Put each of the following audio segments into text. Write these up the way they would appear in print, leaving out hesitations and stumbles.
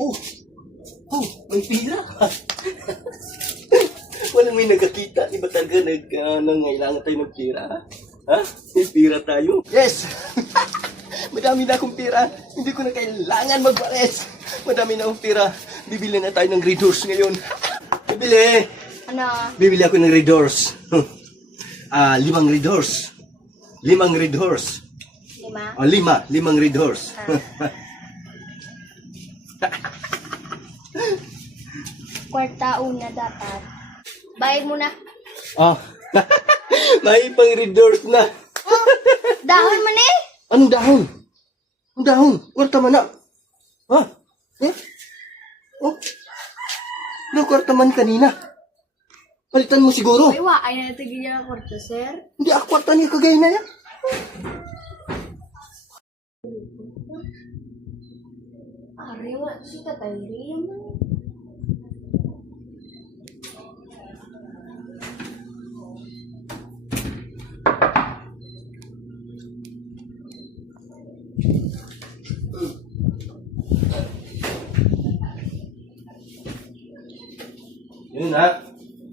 Oh, oh, may pira. Walang may nagkakita. Di ba talaga nangailangan tayo ng pira? Ha? May pira tayo. Yes! Madami na akong pira. Hindi ko na kailangan magwares. Madami na akong pira. Bibili na tayo ng Red Horse ngayon. Bibili! Ano? Bibili ako ng Red Horse. 5 Red Horse. 5 Red Horse. 5? Oh, 5 Red Horse. Kwarta una dapat. Bayad mo na. Oh. May pang Red Horse na. Oh, dahon mo na eh. Anong dahon? Anong dahon? Kwarta man na. Ha? Eh? Oh? Ano kwarta man kanina? Palitan mo siguro. Ay, ay na natigil niya ang kwarta, sir. Hindi ako kwarta niya kagaya na yan. Ari, wala si Tatay Ria man. Yun ha.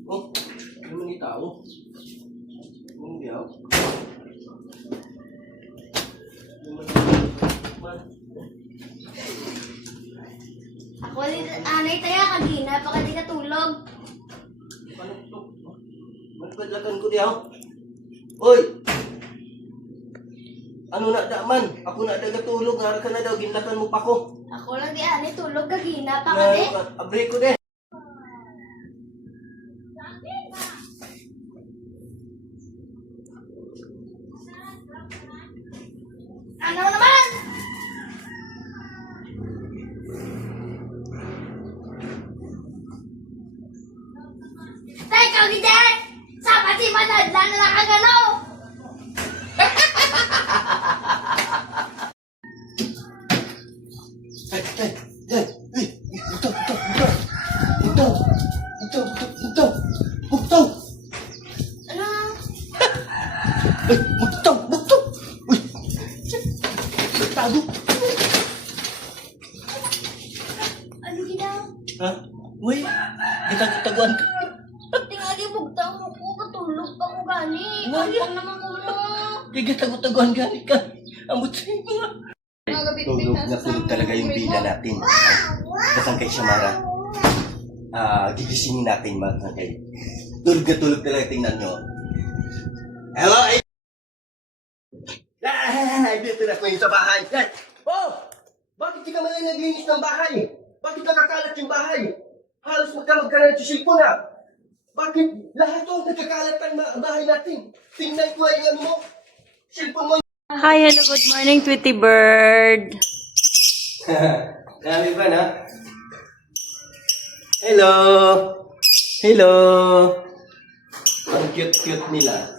Oh, ano man yung tao? Anong diyaw? Ako anay tayo kagina, baka di katulog. Magpadlakan ko diyaw. Oy! Ano na daman? Ako na dagatulog. Ngara ka na daw. Ginlakan mo pa ko. Ako lang di anay tulog kagina, pa ka di. Abri ko de. Ano naman? Tay, kau gide! Sama si Manadlan na nakagalaw! Hey, hey, hey, hey! Bugtaw! Ano? Ay, bugtaw! Uy! Tago! Ano ginaw? Ha? Uy! Gitag-taguan ka. Tingagi bugtang mo ko, katulog pa ko gani. Wala. Kampang naman ko mo. Gitag-taguan gani ka. Amot sa mga. Tulog talaga yung pila natin. Kasang kay Shamara. Gigisingin natin mga kay. Tulog na tulog talaga, tingnan nyo. Hello, ay! Dito na ko yung sa bahay. Yan! Oh! Bakit di ka man lang naglinis ng bahay? Bakit nakakalat yung bahay? Halos magkamag ka na ng sisilpo na. Bakit lahat to nagkakalat ang bahay natin? Tingnan ko ay ano mo. Silpo mo. Hi, hello, good morning, Tweety Bird. Dami ba na? Hello! Hello! Ang cute-cute nila.